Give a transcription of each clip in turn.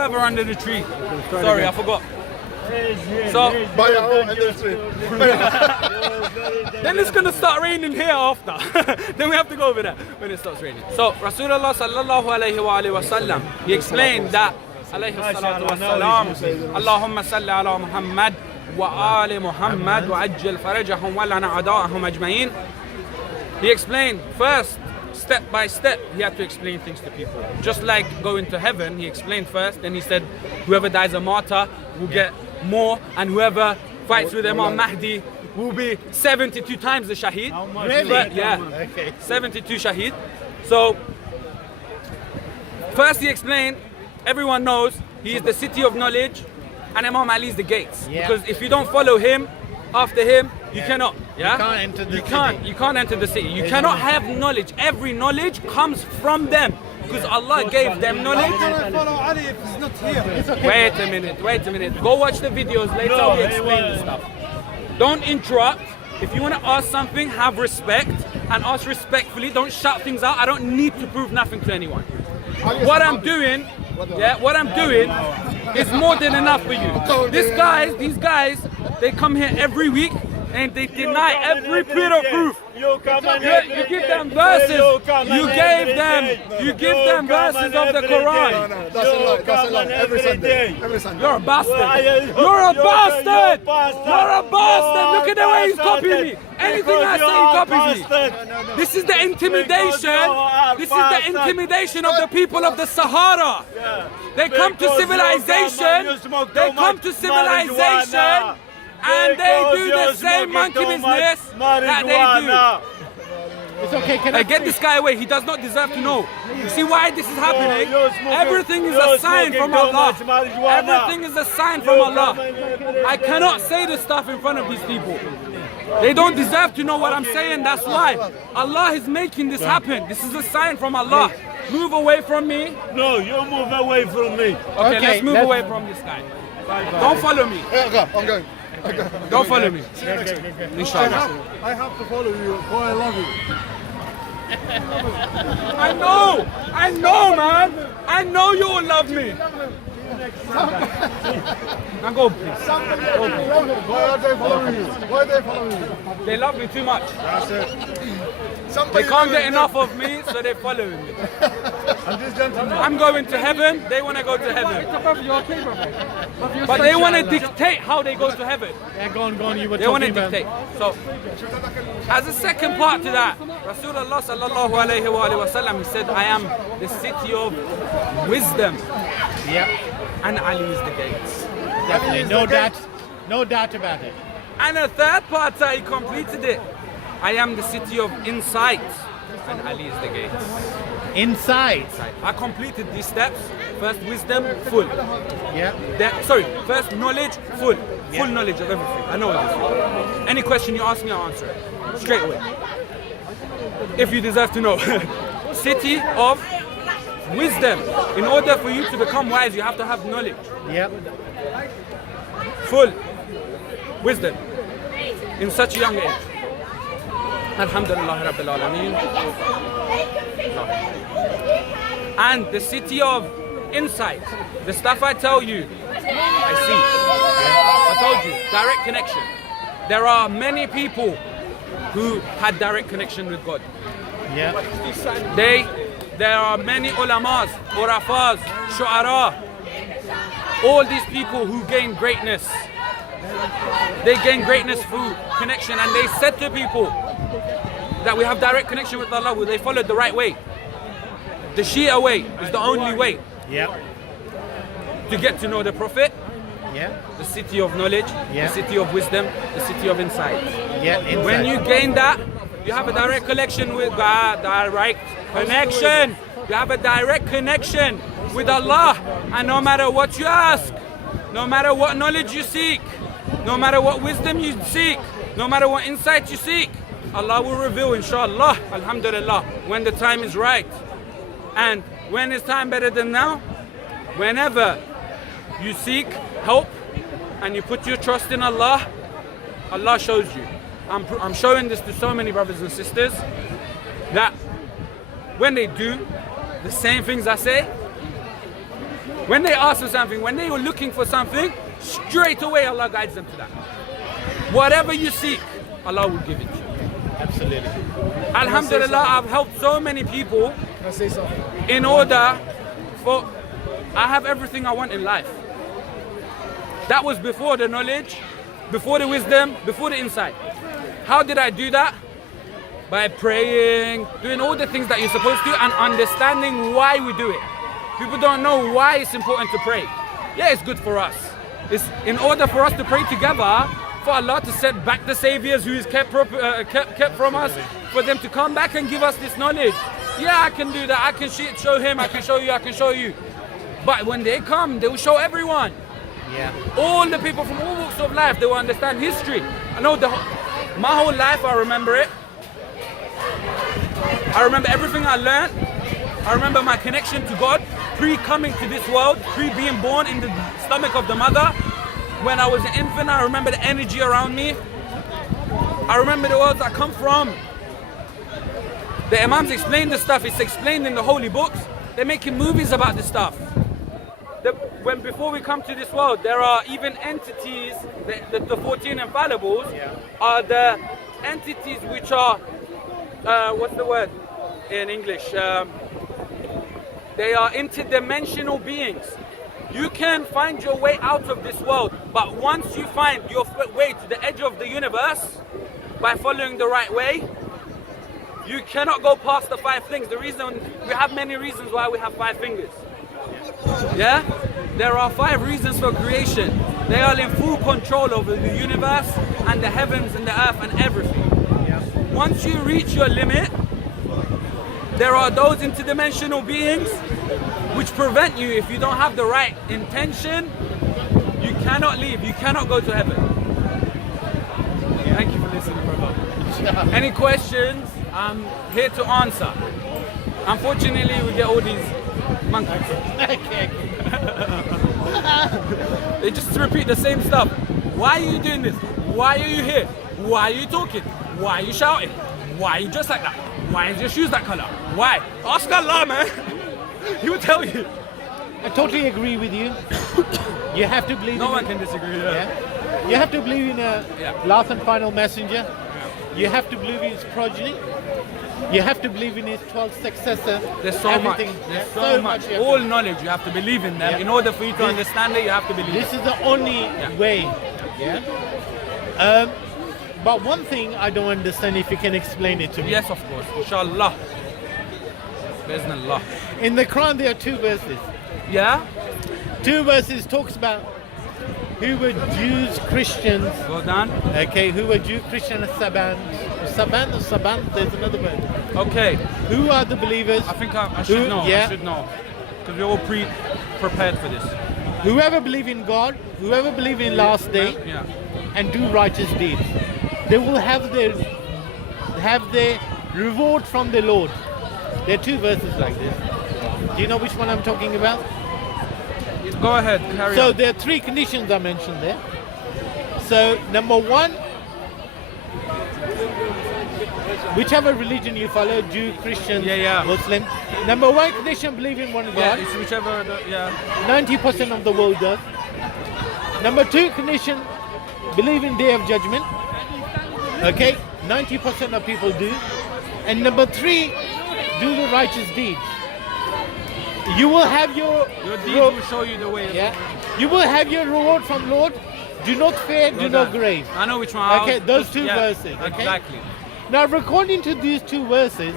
Ever under the tree. Sorry, I forgot. So then it's gonna start raining here after. Then we have to go over there when it starts raining. So Rasulullah sallallahu alayhi wa sallam, he explained that alayhi salatu wa salam, Allahumma salli ala Muhammad wa ali Muhammad wa ajjal farajahum wa lana a'da'ahum ajma'in. He explained first, step by step, he had to explain things to people. Just like going to heaven, he explained first, then he said, whoever dies a martyr will get more, and whoever fights with Imam Mahdi will be 72 times the shaheed. Really? But, yeah, Okay. 72 shaheed. So, first he explained, everyone knows he is the city of knowledge, and Imam Ali is the gates. Yeah. Because if you don't follow him, after him, you cannot. Yeah? You can't enter the city. You can't enter the city. You cannot have knowledge. Every knowledge comes from them. Because Allah gave them knowledge. How can I follow Ali if he's not here? Wait a minute. Go watch the videos later, we explain the stuff. Don't interrupt. If you want to ask something, have respect and ask respectfully. Don't shout things out. I don't need to prove nothing to anyone. What I'm doing is more than enough for you. These guys, they come here every week and they deny every bit of proof. You give them verses. You give them verses of the Quran. No, that's a lie. That's a lie. Every Sunday. Every Sunday. You're a bastard. You're a bastard. You're a bastard. Look at the way he's copying me. Anything I say, he copies me. This is the intimidation. This is the intimidation of the people of the Sahara. They come to civilization. They come to civilization. And they do the same monkey business that they do. It's okay. Hey, get this guy away. He does not deserve to know. You see why this is happening? Everything is a sign from Allah. Everything is a sign from Allah. I cannot say this stuff in front of these people. They don't deserve to know what I'm saying. That's why Allah is making this happen. This is a sign from Allah. Move away from me. No, you move away from me. Okay, let's move away from this guy. Don't follow me. I'm going. Don't follow me. Inshallah. I have to follow you, boy. I love you. I know, man. I know you will love me. Now go, please. Why are they following you? Why are they following you? They love me too much. That's it. They can't get enough of me, so they're following me. And this gentleman. I'm going to heaven. They want to go to heaven. But they want to dictate how they go to heaven. Yeah, go on. You were They want to talking dictate. So, as a second part to that, Rasulullah sallallahu alayhi wa sallam, he said, I am the city of wisdom. Yeah, And Ali is the gates. definitely. No doubt about it. And a third part, he completed it. I am the city of insight. And Ali is the gates. Inside. I completed these steps. First wisdom, full. Yeah. First knowledge, full. Full knowledge of everything. I know everything. Any question you ask me, I'll answer it. Straight away. If you deserve to know. City of wisdom. In order for you to become wise, you have to have knowledge. Yep. Full wisdom. In such a young age. Alhamdulillah Rabbil Alameen. And the city of insight. The stuff I tell you, I see. I told you, direct connection. There are many people who had direct connection with God. Yeah. There are many ulamas, urafas, shu'ara. All these people who gain greatness. They gain greatness through connection, and they said to people that we have direct connection with Allah. They followed the right way. The Shia way is the only way Yeah. to get to know the Prophet, Yeah. the city of knowledge, Yeah. the city of wisdom, the city of insight. Yeah. Inside. When you gain that, you have a direct connection with God, direct connection. You have a direct connection with Allah. And no matter what you ask, no matter what knowledge you seek, no matter what wisdom you seek, no matter what insight you seek, Allah will reveal, inshallah, alhamdulillah, when the time is right. And when is time better than now? Whenever you seek help and you put your trust in Allah, Allah shows you. I'm showing this to so many brothers and sisters that when they do the same things I say, When they ask for something, when they were looking for something, straight away Allah guides them to that. Whatever you seek, Allah will give it to you. Absolutely. Alhamdulillah, I've helped so many people Can I say something? in order for, I have everything I want in life. That was before the knowledge, before the wisdom, before the insight. How did I do that? By praying, doing all the things that you're supposed to, and understanding why we do it. People don't know why it's important to pray. Yeah, it's good for us. It's in order for us to pray together, for Allah to set back the saviors who is kept from us, for them to come back and give us this knowledge. Yeah, I can do that. I can show him. I can show you. I can show you. But when they come, they will show everyone. Yeah. All the people from all walks of life, they will understand history. I know my whole life, I remember it. I remember everything I learned. I remember my connection to God, pre-coming to this world, pre-being born in the stomach of the mother. When I was an infant, I remember the energy around me. I remember the worlds I come from. The Imams explain this stuff. It's explained in the holy books. They're making movies about this stuff. Before we come to this world, there are even entities, the 14 infallibles are the entities which are, what's the word in English? They are interdimensional beings. You can find your way out of this world, but once you find your way to the edge of the universe by following the right way, you cannot go past the 5 things. The reason, we have many reasons why we have 5 fingers. Yeah? There are 5 reasons for creation. They are in full control over the universe and the heavens and the earth and everything. Once you reach your limit, there are those interdimensional beings which prevent you. If you don't have the right intention, you cannot leave, you cannot go to heaven. Thank you for listening, brother. Any questions? I'm here to answer. Unfortunately, we get all these monkeys. They just repeat the same stuff. Why are you doing this? Why are you here? Why are you talking? Why are you shouting? Why are you dressed like that? Why is your shoes that color? Why? Ask Allah, man. He will tell you. I totally agree with you. You have to believe No in one can disagree. Yeah. You have to believe in a Yeah. last and final messenger. You have to believe in his progeny. You have to believe in his 12 successor. There's so much. Everything. There's Yeah. so much. you have to- All knowledge, you have to believe in them. Yeah. In order for you to understand it, you have to believe This it. is the only way. Yeah. But one thing I don't understand, if you can explain it to me. Yes, of course. Inshallah. Bismillah. In the Quran, there are 2 verses. Yeah? 2 verses talks about who were Jews, Christians. Go down. Okay, who were Jew, Christian, and Saban. Saban or Saban? There's another word. Okay. Who are the believers? I think I should Who- know. yeah. I should know. Because we're all prepared for this. Whoever believe in God, whoever believe in last day, Yeah. and do righteous deeds, they will have their reward from the Lord. There are 2 verses like this. Do you know which one I'm talking about? Go ahead. Carry So on. there are 3 conditions I mentioned there. So number 1, whichever religion you follow, Jew, Christian, Yeah. Muslim. Number 1 condition, believe in one Yeah, God. it's whichever. Yeah. 90% of the world does. Number 2 condition, believe in Day of Judgment. Okay, 90% of people do. And number 3, do the righteous deeds. You will have your Your deeds will show you the way. yeah. You will have your reward from Lord. Do not fear, do not grave. I know which one. Okay, those 2 verses. Okay? Exactly. Now, according to these 2 verses,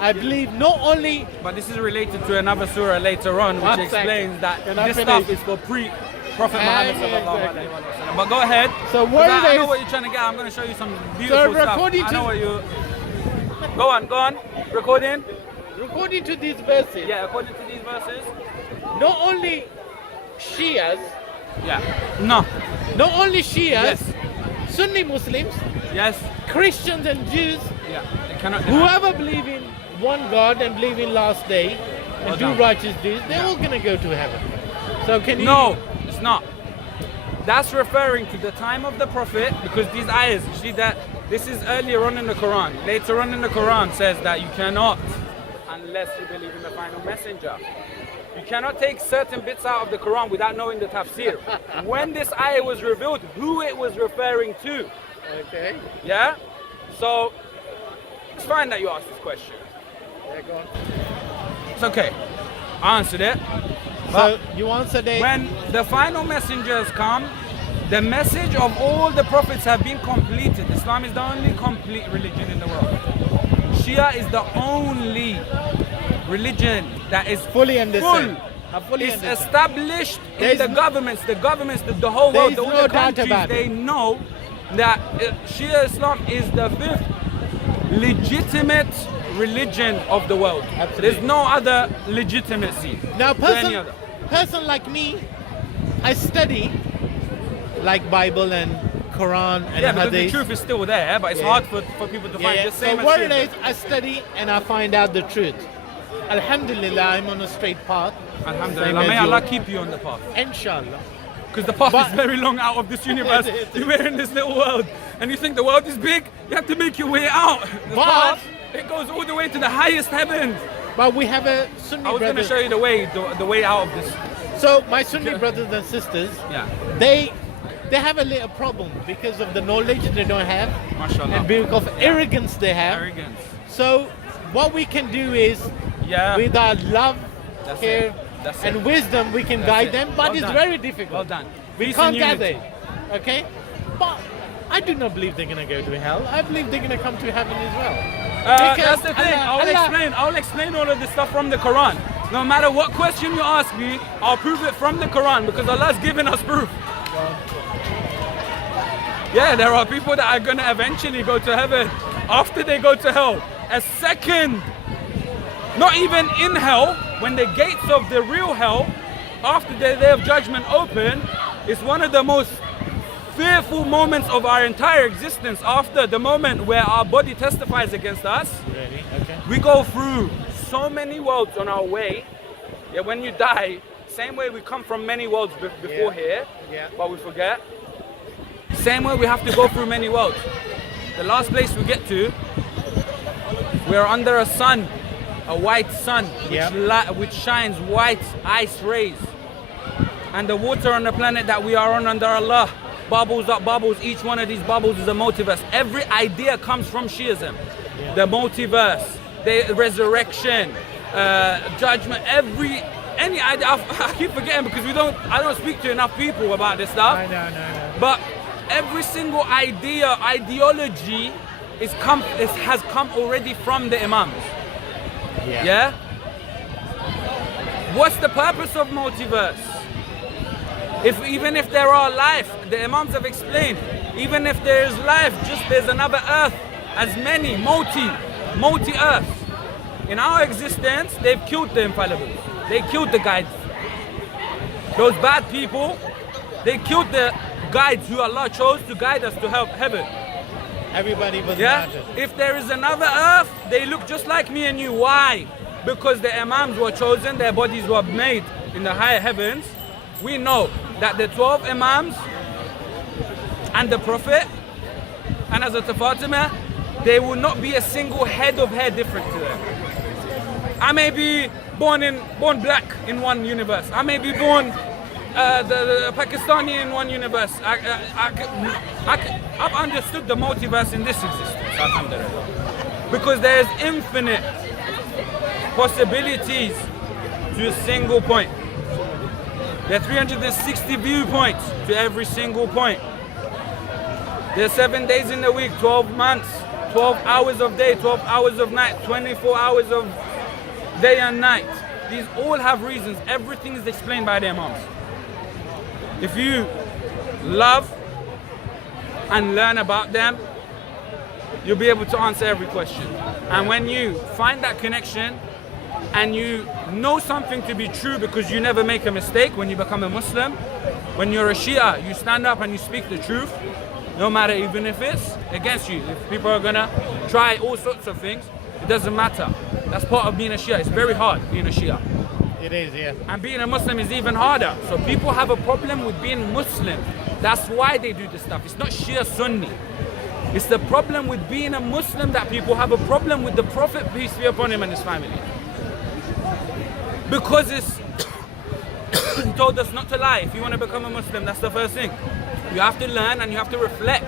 I believe not only But this is related to another surah later on, which One explains second. that Can I this finish? stuff is for pre-Prophet Muhammad sallallahu exactly. alaihi wasallam. But go ahead. So what 'Cause it I know is- what you're trying to get. I'm going to show you some beautiful stuff. according I to- know what you. Go on. Recording. according to these verses, Yeah, according to these verses. not only Shias, Yeah. No. not only Shias, Yes. Sunni Muslims, Yes. Christians and Jews, Yeah. They cannot deny. whoever believe in one God and believe in last day and Well do done. righteous deeds, they're all gonna go to heaven. So can you? No, it's not. That's referring to the time of the Prophet, because these ayahs, you see that this is earlier on in the Quran. Later on in the Quran says that you cannot unless you believe in the final messenger. You cannot take certain bits out of the Quran without knowing the tafsir. When this ayah was revealed, who it was referring to. Okay. Yeah? So, it's fine that you asked this question. Yeah, go on. It's okay. I answered it. So you answered it. When the final messengers come, the message of all the prophets have been completed. Islam is the only complete religion in the world. Shia is the only religion that is fully understand. full. I fully It's understand. established There in is the governments, the whole There world, is all no the doubt countries, about it. they know that Shia Islam is the fifth legitimate religion of the world. Absolutely. There's no other legitimacy Now, to any other. person like me, I study like Bible and Quran and Yeah, because the Hadith. truth is still there, but it's Yeah. hard for people to find Yeah, the same so as what Shia. it is, I study and I find out the truth. Alhamdulillah, I'm on a straight path. Same Alhamdulillah, as may you. Allah keep you on the path. Inshallah. Because the path But- is very long out of this universe. It is. You're in this little world, and you think the world is big, you have to make your way out. The But- path, it goes all the way to the highest heavens. But we have a Sunni I was going to brother. show you the way out of this. So my Sunni brothers and sisters, Yeah, they have a little problem because of the knowledge they don't have mashallah. and because of arrogance they have. Arrogance. So what we can do is Yeah. with our love, That's care, it. That's and it. wisdom we can That's guide it. them, but Well it's done. very difficult. Well done. We Peace can't and gather. unity. Okay? But I do not believe they're gonna go to hell. I believe they're gonna come to heaven as well. That's the thing. I'll explain all of this stuff from the Quran. No matter what question you ask me, I'll prove it from the Quran because Allah's given us proof. Yeah, there are people that are gonna eventually go to heaven after they go to hell. A second, not even in hell, when the gates of the real hell, after the day of judgment open, is one of the most fearful moments of our entire existence. After the moment where our body testifies against us, Really? Okay. we go through so many worlds on our way. Yeah, when you die, same way we come from many worlds before Yeah. here, Yeah. but we forget. Same way we have to go through many worlds. The last place we get to, we're under a sun, a white sun, Yeah. which shines white ice rays. And the water on the planet that we are on under Allah bubbles up bubbles. Each one of these bubbles is a multiverse. Every idea comes from Shiism. The multiverse, the resurrection, judgment, any idea. I keep forgetting because I don't speak to enough people about this stuff. I know. But every single ideology has come already from the Imams. Yeah? What's the purpose of multiverse? Even if there are life, the Imams have explained, even if there is life, just there's another earth, as many, multi-earths. In our existence, they've killed the infallibles. They killed the guides. Those bad people, they killed the guides who Allah chose to guide us to heaven. Everybody was Yeah? martyred. If there is another earth, they look just like me and you. Why? Because the Imams were chosen, their bodies were made in the higher heavens. We know that the 12 Imams and the Prophet and Hazrat Fatima, there will not be a single head of hair different to them. I may be born black in one universe. I may be born the Pakistani in one universe. I've understood the multiverse in this existence, alhamdulillah. Because there's infinite possibilities to a single point. There are 360 viewpoints to every single point. There are 7 days in the week, 12 months, 12 hours of day, 12 hours of night, 24 hours of day and night. These all have reasons. Everything is explained by the Imams. If you love and learn about them, you'll be able to answer every question. And when you find that connection and you know something to be true because you never make a mistake when you become a Muslim, when you're a Shia, you stand up and you speak the truth, no matter even if it's against you. If people are gonna try all sorts of things, it doesn't matter. That's part of being a Shia. It's very hard being a Shia. It is, yeah. And being a Muslim is even harder. So people have a problem with being Muslim. That's why they do this stuff. It's not Shia Sunni. It's the problem with being a Muslim that people have a problem with the Prophet, peace be upon him, and his family. Because it's He told us not to lie. If you want to become a Muslim, that's the first thing. You have to learn and you have to reflect.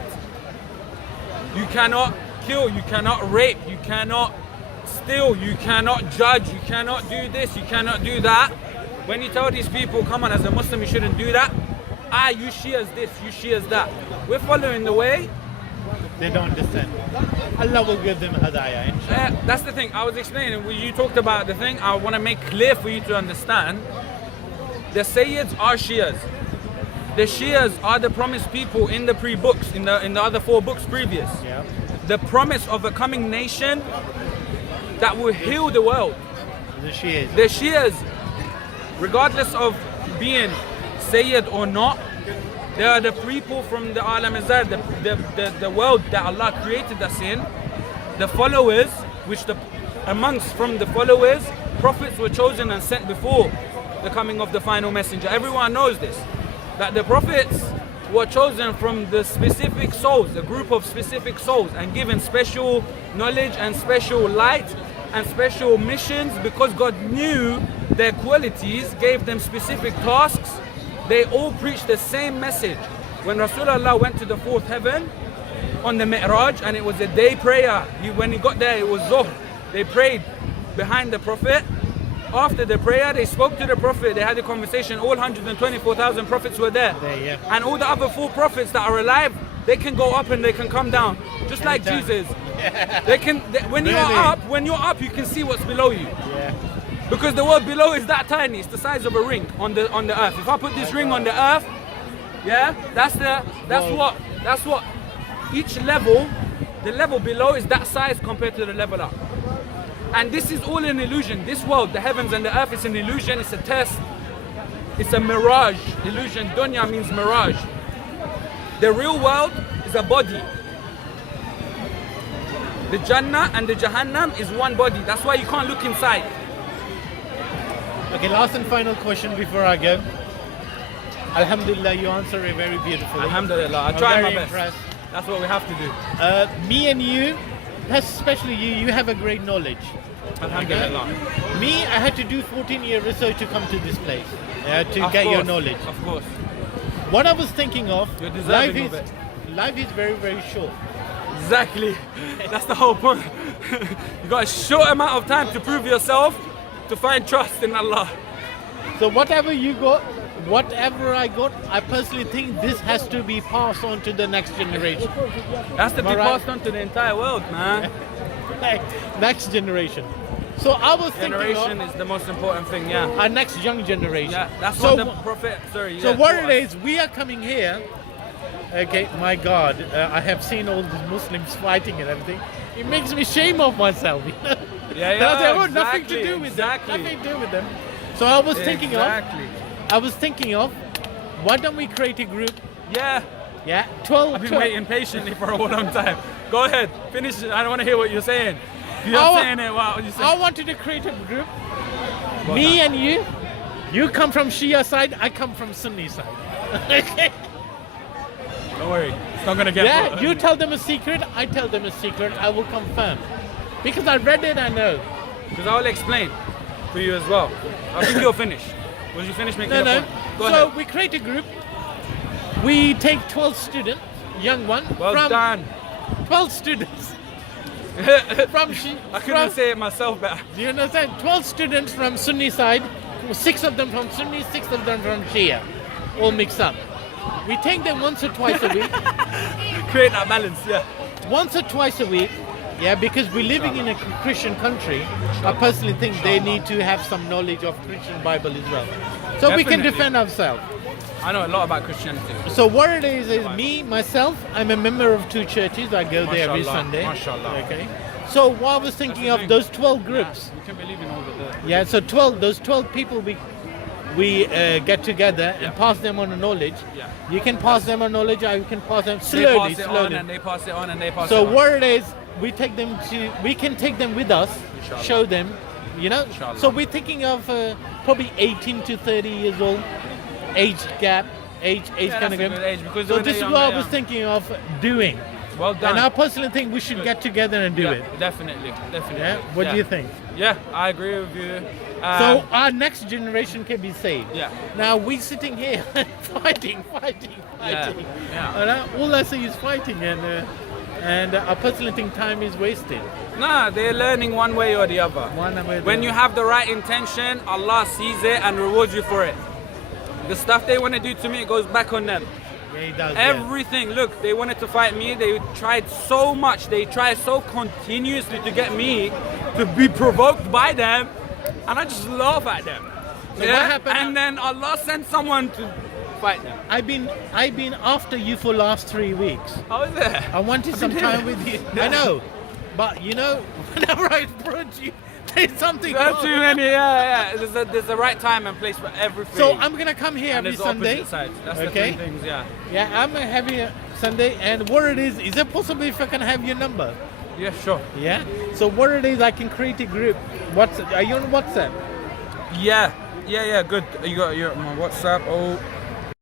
You cannot kill, you cannot rape, you cannot steal, you cannot judge, you cannot do this, you cannot do that. When you tell these people, come on, as a Muslim, you shouldn't do that. You Shias this, you Shias that. We're following the way. They don't understand. Allah will give them hadayah, inshallah. That's the thing. I was explaining, when you talked about the thing, I want to make clear for you to understand. The Sayyids are Shias. The Shias are the promised people in the pre-books, in the other 4 books previous. Yeah. The promise of a coming nation that will heal the world. The Shias. The Shias, regardless of being Sayyid or not, they are the people from the Alam Azhar, the world that Allah created us in. The followers, from the followers, prophets were chosen and sent before the coming of the final messenger. Everyone knows this, that the prophets were chosen from the specific souls, a group of specific souls, and given special knowledge and special light and special missions because God knew their qualities, gave them specific tasks. They all preached the same message. When Rasulullah went to the 4th heaven on the Mi'raj, and it was a day prayer, when he got there it was Zuhr. They prayed behind the Prophet. After the prayer, they spoke to the Prophet, they had a conversation. All 124,000 prophets were there. And all the other 4 prophets that are alive, they can go up and they can come down, just like Jesus. When you're up, you can see what's below you. Yeah. Because the world below is that tiny, it's the size of a ring on the earth. If I put this ring on the earth, yeah, that's what each level, the level below is that size compared to the level up. And this is all an illusion. This world, the heavens and the earth, is an illusion, it's a test, it's a mirage, illusion. Dunya means mirage. The real world is a body. The Jannah and the Jahannam is one body. That's why you can't look inside. Okay, last and final question before I go. Alhamdulillah, you answer it very beautifully. Alhamdulillah, I I'm try my very best. impressed. That's what we have to do. Me and you, especially you have a great knowledge. Alhamdulillah. Me, I had to do 14-year research to come to this place, to Of get your course, knowledge. Of course. What I was thinking of, You're deserving of it. life is very, very short. Exactly. That's the whole point. You got a short amount of time to prove yourself, to find trust in Allah. So whatever you got, whatever I got, I personally think this has to be passed on to the next generation. That's to be Am I right? passed on to the entire world, man. Like, next generation. So I was Generation thinking is the most important thing, yeah. of our next young generation. Yeah, that's so, what the Prophet, sorry. So yeah, what taught it us. is, we are coming here. Okay, my God, I have seen all these Muslims fighting and everything. It makes me shame of myself. You know? Yeah, And I say, yeah, oh, nothing to exactly, do with them. exactly. Nothing to do with them. So I was Exactly. thinking of, why don't we create a group? Yeah. Yeah, 12. I've been 12 waiting patiently for a long time. Go ahead, finish it. I don't want to hear what you're saying. If you're saying it, what you I saying? wanted to create a group. Me and you. You come from Shia side, I come from Sunni side. Okay. Don't worry, it's not gonna get. Yeah, you tell them a secret, I tell them a secret, I will confirm. Because I read it, I know. Because I'll explain for you as well. I think you'll finish. Will you finish making No, your no. point? Go So ahead. we create a group. We take 12 students, young one. Well from done. 12 students. From I couldn't say it myself better. Do you understand? 12 students from Sunni side, 6 of them from Sunni, 6 of them from Shia. All mixed up. We take them once or twice a week. Create that balance, yeah. Once or twice a week. Yeah, because we're living in a Christian country, I personally think they need to have some knowledge of Christian Bible as well. So we can Definitely. defend ourselves. I know a lot about Christianity. So what it is me, myself, I'm a member of 2 churches. I go there every Mashallah, Sunday. mashallah. Okay. So what I was thinking the of thing. those 12 groups. You can believe in all of the. Yeah, so those 12 people we get together and pass them on the knowledge. Yeah. You can pass them on knowledge, I can pass them They slowly, pass it on slowly. and they pass it on and they pass it So on. what it is, we can take them with us, Inshallah. show them, you know. Inshallah. So we're thinking of probably 18 to 30 years old, age gap, age Yeah, kind of that's a gap. good age because So when this is they're what young, I was they're thinking of doing. Well done. And I personally think we should get together and do Yeah, it. Definitely, definitely. Yeah. What do you think? Yeah, I agree with you. So our next generation can be saved. Yeah. Now we sitting here fighting. Yeah. All I see is fighting, and I personally think time is wasted. Nah, they're learning one way or the other. When you have the right intention, Allah sees it and rewards you for it. The stuff they want to do to me, it goes back on them. Yeah, he does. Everything. Look, they wanted to fight me. They tried so much. They tried so continuously to get me to be provoked by them, and I just laugh at them. So what happened? And then Allah sent someone to fight them. I've been after you for last 3 weeks. How is it? I wanted some time with you. I know, but whenever I approach you, there's something. There are wrong. too many. Yeah. There's a right time and place for everything. So I'm gonna come here and every there's Sunday. opposite sides. That's the Okay. three things. Yeah. Yeah, I'm having Sunday, and what it is it possible if I can have your number? Yeah. Sure. Yeah. So what it is, I can create a group. Are you on WhatsApp? Yeah. Good. You got your my WhatsApp. Oh.